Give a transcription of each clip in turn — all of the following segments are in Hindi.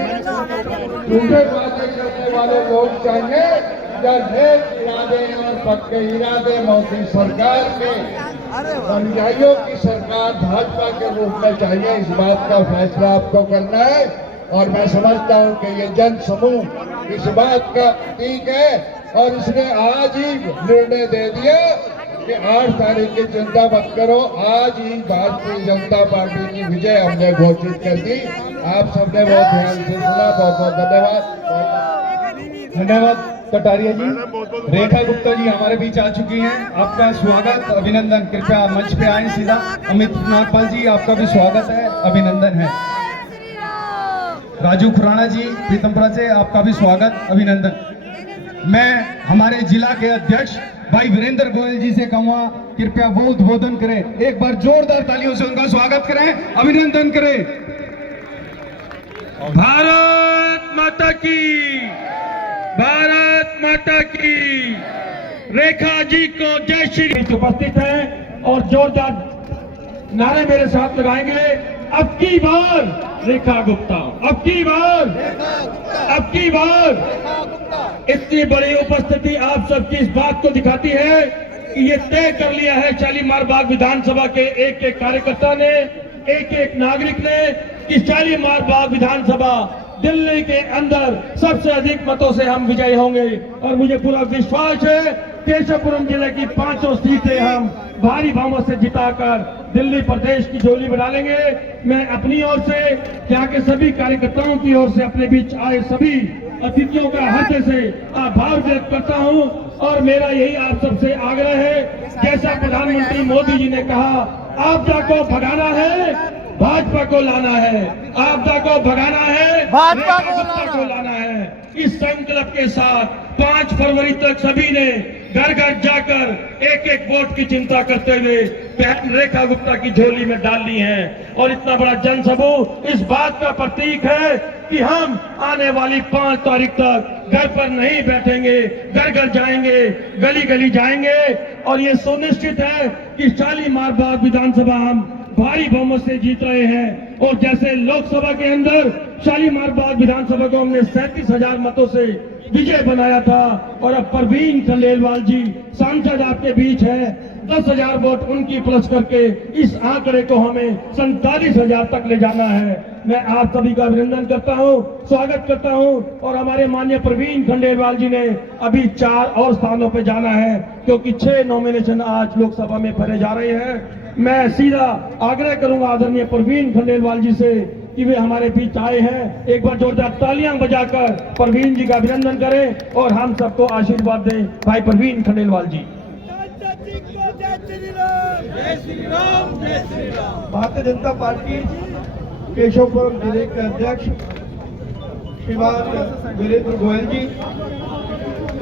झूठे बातें करने वाले लोग चाहिए या नेक इरादे और पक्के इरादे मोदी सरकार के अनुयायियों की सरकार भाजपा के रूप में चाहिए, इस बात का फैसला आपको करना है। और मैं समझता हूं कि ये जन समूह इस बात का प्रतीक है और इसने आज ही निर्णय दे दिया कि 8 तारीख की चिंता मत करो, आज ही भारतीय जनता पार्टी की विजय हमने घोषित कर दी। आप सबने बहुत ध्यान से सुना, बहुत बहुत धन्यवाद। धन्यवाद कटारिया जी। रेखा गुप्ता जी हमारे बीच आ चुकी हैं, आपका स्वागत अभिनंदन। कृपया मंच पे आए सीधा। अमित नागपाल जी आपका भी स्वागत है, अभिनंदन है। राजू खुराना जी पीतमपुरा से आपका भी स्वागत अभिनंदन। मैं हमारे जिला के अध्यक्ष भाई वीरेंद्र गोयल जी से कहूंगा कृपया वो उद्बोधन करें, एक बार जोरदार तालियों से उनका स्वागत करें, अभिनंदन करें। भारत माता की, भारत माता की। रेखा जी को जय श्री। उपस्थित हैं और जोरदार नारे मेरे साथ लगाएंगे। अब की बार रेखा गुप्ता, अब की बार, अब की बार। इतनी बड़ी उपस्थिति आप सबकी इस बात को दिखाती है कि ये तय कर लिया है शालीमार बाग विधानसभा के एक एक कार्यकर्ता ने, एक एक नागरिक ने कि शालीमार बाग विधानसभा दिल्ली के अंदर सबसे अधिक मतों से हम विजयी होंगे। और मुझे पूरा विश्वास है केशवपुरम जिले की 500 सीटें हम भारी बहुमत से जिताकर दिल्ली प्रदेश की झोली में डालेंगे। मैं अपनी ओर से, यहाँ के सभी कार्यकर्ताओं की ओर से, अपने बीच आए सभी अतिथियों का हृदय से आभार व्यक्त करता हूं। और मेरा यही आप सबसे आग्रह है, जैसा प्रधानमंत्री मोदी जी ने कहा, आपदा को भगाना है, भाजपा को लाना है। आपदा को भगाना है, भाजपा को लाना है। इस संकल्प के साथ 5 फरवरी तक सभी ने घर घर जाकर एक एक वोट की चिंता करते हुए बहन रेखा गुप्ता की झोली में डाल ली है। और इतना बड़ा जनसमूह इस बात का प्रतीक है कि हम आने वाली 5 तारीख तक घर पर नहीं बैठेंगे, घर घर जाएंगे, गली गली जाएंगे। और ये सुनिश्चित है कि शालीमार बाग विधानसभा हम भारी बहुमत से जीत रहे हैं। और जैसे लोकसभा के अंदर शालीमार बाग विधानसभा को हमने 37,000 मतों से विजय बनाया था, और अब परवीन खंडेलवाल जी सांसद आपके बीच है, 10,000 वोट उनकी प्लस करके इस आंकड़े को हमें 47,000 तक ले जाना है। मैं आप सभी का अभिनंदन करता हूं, स्वागत करता हूं। और हमारे माननीय परवीन खंडेलवाल जी ने अभी 4 और स्थानों पे जाना है, क्योंकि 6 नॉमिनेशन आज लोकसभा में भरे जा रहे हैं। मैं सीधा आग्रह करूंगा आदरणीय परवीन खंडेलवाल जी से कि वे हमारे बीच आए हैं। एक बार जोरदार तालियां बजाकर परवीन जी का अभिनंदन करें और हम सबको आशीर्वाद दें। भाई परवीन खंडेलवाल जी। भारतीय जनता पार्टी केशवपुरम जिले के अध्यक्ष श्रीमान वीरेंद्र गोयल जी,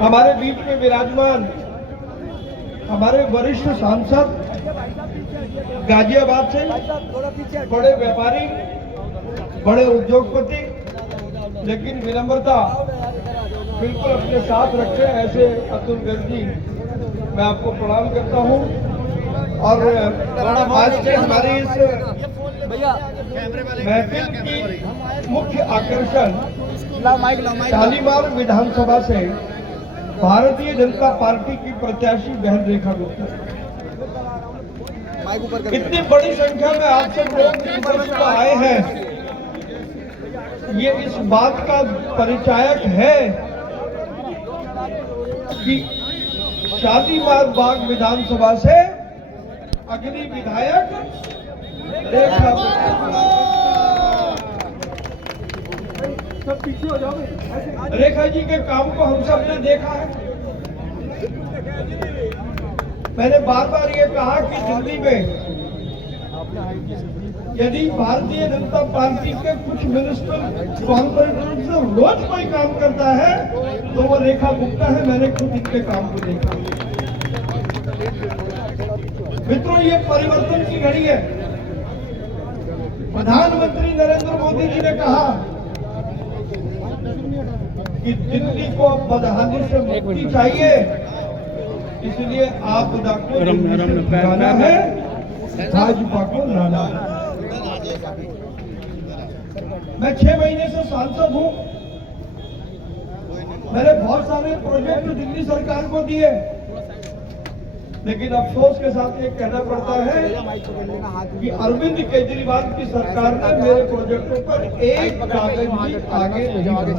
हमारे बीच में विराजमान हमारे वरिष्ठ सांसद गाजियाबाद से बड़े व्यापारी, बड़े उद्योगपति, लेकिन विनम्रता बिल्कुल अपने साथ रखे ऐसे अतुल गर्ग जी, मैं आपको प्रणाम करता हूं। और आज के हमारी इस महफिल की मुख्य आकर्षण शालीमार विधानसभा से भारतीय जनता पार्टी की प्रत्याशी बहन रेखा गुप्ता। इतनी बड़ी संख्या में आप सब लोग आए हैं, ये इस बात का परिचायक है कि शालीमार बाग विधानसभा से अग्नि विधायक रेखा सब पीछे हो जाओ। रेखा जी के काम को हम सब ने देखा है। मैंने बार बार ये कहा कि दिल्ली में यदि भारतीय जनता पार्टी के कुछ मिनिस्टर कॉन्फ्रेंस से रोज कोई काम करता है तो वो रेखा गुप्ता है। मैंने खुद इनके काम को देखा। मित्रों, ये परिवर्तन की घड़ी है। प्रधानमंत्री नरेंद्र मोदी जी ने कहा कि दिल्ली को बदहाली से मुक्ति चाहिए, इसलिए आपदा को लाना है, भाजपा को लाना है। मैं 6 महीने से सांसद हूं। मैंने बहुत सारे प्रोजेक्ट दिल्ली सरकार को दिए, लेकिन अफसोस के साथ ये कहना पड़ता है कि अरविंद केजरीवाल की सरकार ने मेरे प्रोजेक्टों पर एक कागज भी आगे नहीं बढ़ाया।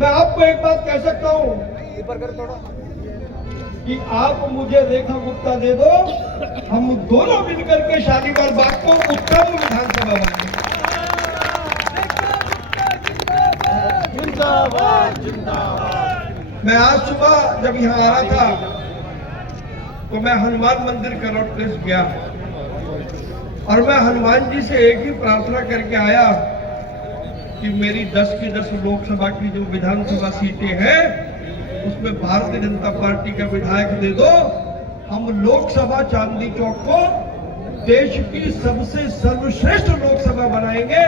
मैं आपको एक बात कह सकता हूं कि आप मुझे रेखा गुप्ता दे दो, हम दोनों मिलकर के शालीमार बाग को उत्तम विधानसभा बनाएंगे। मैं आज सुबह जब यहाँ आ रहा था तो मैं हनुमान मंदिर कनॉट प्लेस गया और मैं हनुमान जी से एक ही प्रार्थना करके आया कि मेरी 10 की 10 लोकसभा की जो विधानसभा सीटें हैं उसमें भारतीय जनता पार्टी का विधायक दे दो। हम लोकसभा चांदनी चौक को देश की सबसे सर्वश्रेष्ठ लोकसभा बनाएंगे,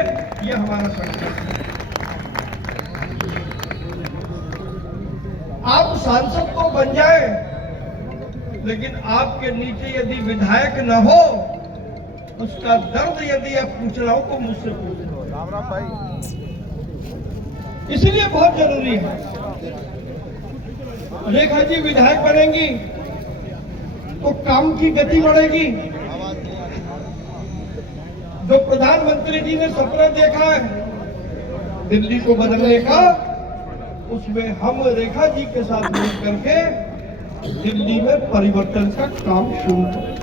ये हमारा संकल्प है। आप सांसद तो बन जाए, लेकिन आपके नीचे यदि विधायक न हो, उसका दर्द यदि आप पूछना हो तो मुझसे पूछो। इसलिए बहुत जरूरी है, रेखा जी विधायक बनेंगी तो काम की गति बढ़ेगी। जो प्रधानमंत्री जी ने सपना देखा है दिल्ली को बदलने का, उसमें हम रेखा जी के साथ मिल करके दिल्ली में परिवर्तन का काम शुरू करें।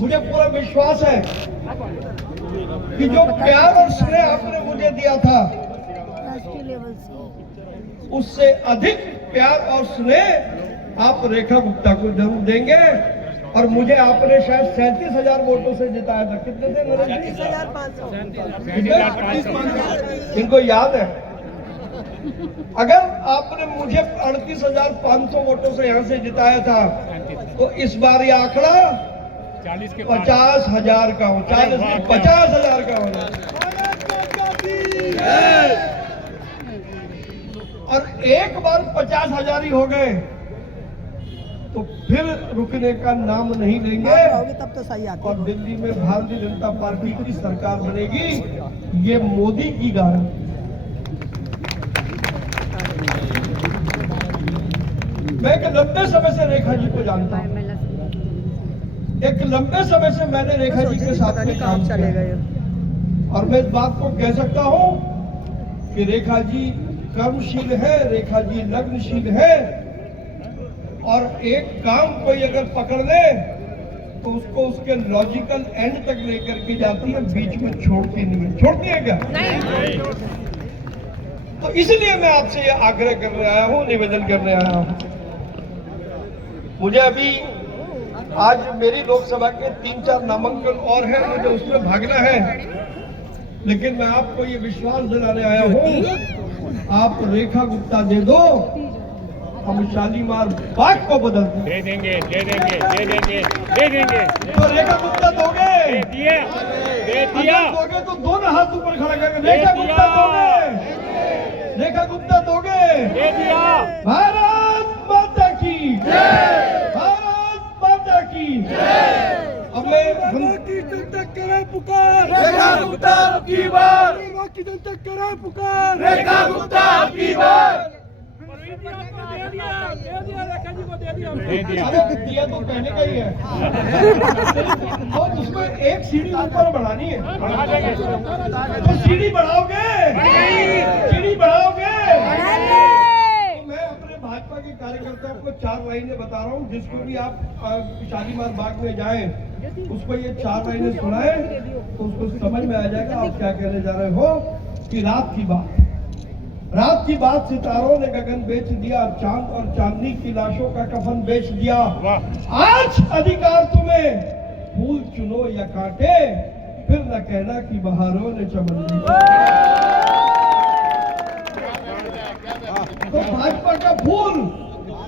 मुझे पूरा विश्वास है कि जो प्यार और स्नेह आपने मुझे दिया था, उससे अधिक प्यार और स्नेह आप रेखा गुप्ता को जरूर देंगे। और मुझे आपने शायद 37,000 वोटों से जिताया था। कितने थे नरेश जी? इनको याद है। अगर आपने मुझे 38,500 वोटों से यहाँ से जिताया था तो इस बार ये आंकड़ा 50,000 का हो, 50,000 का होना। और एक बार 50,000 ही हो गए तो फिर रुकने का नाम नहीं लेंगे तब तो सही आती। और दिल्ली में भारतीय जनता पार्टी की सरकार बनेगी, ये मोदी की गारंटी। मैं एक लंबे समय से रेखा जी को जानता हूं, एक लंबे समय से मैंने रेखा जी के साथ में काम किया और मैं इस बात को कह सकता हूं कि रेखा जी कर्मशील है, रेखा जी लग्नशील है और एक काम कोई अगर पकड़ ले तो उसको उसके लॉजिकल एंड तक लेकर के जाती है, बीच में छोड़ती नहीं है। छोड़ती है क्या? नहीं। तो इसलिए मैं आपसे ये आग्रह करने आया हूं, निवेदन करने आया हूं। मुझे अभी आज मेरी लोकसभा के 3-4 नामांकन और हैं, मुझे उसमें भागना है, लेकिन मैं आपको ये विश्वास दिलाने आया हूं, आप रेखा गुप्ता दे दो, हम शालीमार बाग को बदलते हैं। दे देंगे, दे देंगे, दे देंगे, दे देंगे। तो रेखा गुप्ता दोगे? दे दिया, दे दिया। अगर दोगे तो दोनों हाथ ऊपर खड़ा करके रेखा गुप्ता दोगे? रेखा गुप्ता दोगे? दे दिया। भारत माता की जय, भारत माता की जय। अब मैं की जनता करे पुकार, रेखा गुप्ता की बार, की जनता करे पुकार, रेखा गुप्ता की बार। अरे दिया तो पहले का ही है और उसमें एक सीढ़ी ऊपर बढ़ानी है। तो सीढ़ी बढ़ाओगे? सीढ़ी बढ़ाओगे? तो मैं अपने भाजपा के कार्यकर्ताओं को 4 लाइनें बता रहा हूँ, जिसको भी आप शालीमार बाग में जाएं उसको ये 4 लाइनें सुनाएं तो उसको समझ में आ जाएगा आप क्या कहने जा रहे हो। कि रात की बात सितारों ने गगन बेच दिया, चांद और चांदनी की लाशों का कफन बेच दिया। आज अधिकार तुम्हें, फूल चुनो या कांटे, फिर न कहना कि बहारों ने चमन दी। तो भाजपा का फूल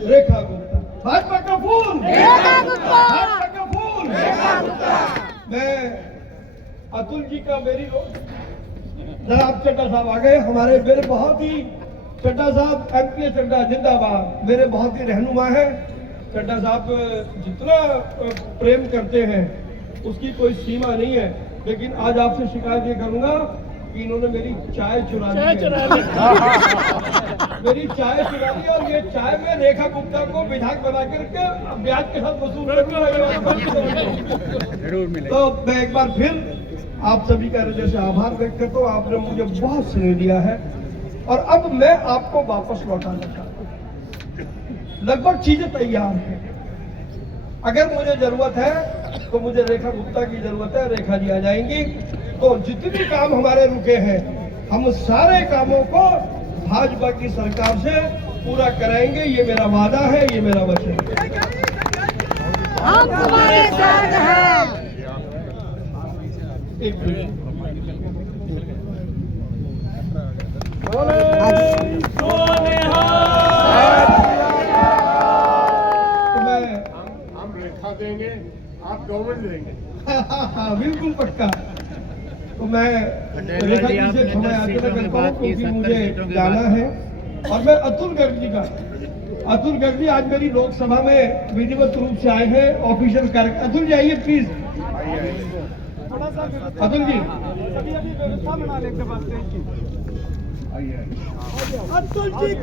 रेखा गुप्ता, भाजपा का फूल रेखा गुप्ता, भाजपा का फूल रेखा गुप्ता। मैं अतुल जी का मेरी जनाब चड्डा साहब आ गए, हमारे मेरे बहुत ही चड्डा साहब, MP चड्डा जिंदाबाद, मेरे बहुत ही रहनुमा है। चड्ढा साहब जितना प्रेम करते हैं उसकी कोई सीमा नहीं है, लेकिन आज आपसे शिकायत ये करूंगा कि इन्होंने मेरी चाय चुरा ली मेरी चाय चुरा ली, और ये चाय में रेखा गुप्ता को विधायक बना करके ब्याज के साथ वसूल करके। तो मैं एक बार फिर आप सभी का हृदय से आभार व्यक्त करता हूँ। आपने मुझे बहुत स्नेह दिया है और अब मैं आपको वापस लौटाना चाहता हूँ। लगभग चीजें तैयार हैं। अगर मुझे जरूरत है तो मुझे रेखा गुप्ता की जरूरत है, रेखा जी आ जाएंगी। तो जितने काम हमारे रुके हैं हम सारे कामों को भाजपा की सरकार से पूरा कराएंगे। ये मेरा वादा है, ये मेरा वचन है। हम तुम्हारे साथ हैं। एक मिनट। हम रेखा देंगे, आप गवर्नमेंट देंगे। हाँ, बिल्कुल पक्का। तो मैं रेखा जी से क्षमा याचना करता हूँ क्योंकि मुझे जाना है। और मैं अतुल गर्ग जी आज मेरी लोकसभा में विधिवत रूप से आए हैं ऑफिशियल कार्यक्रम। अतुल जी आइए प्लीज। अतुल जी अतुल जी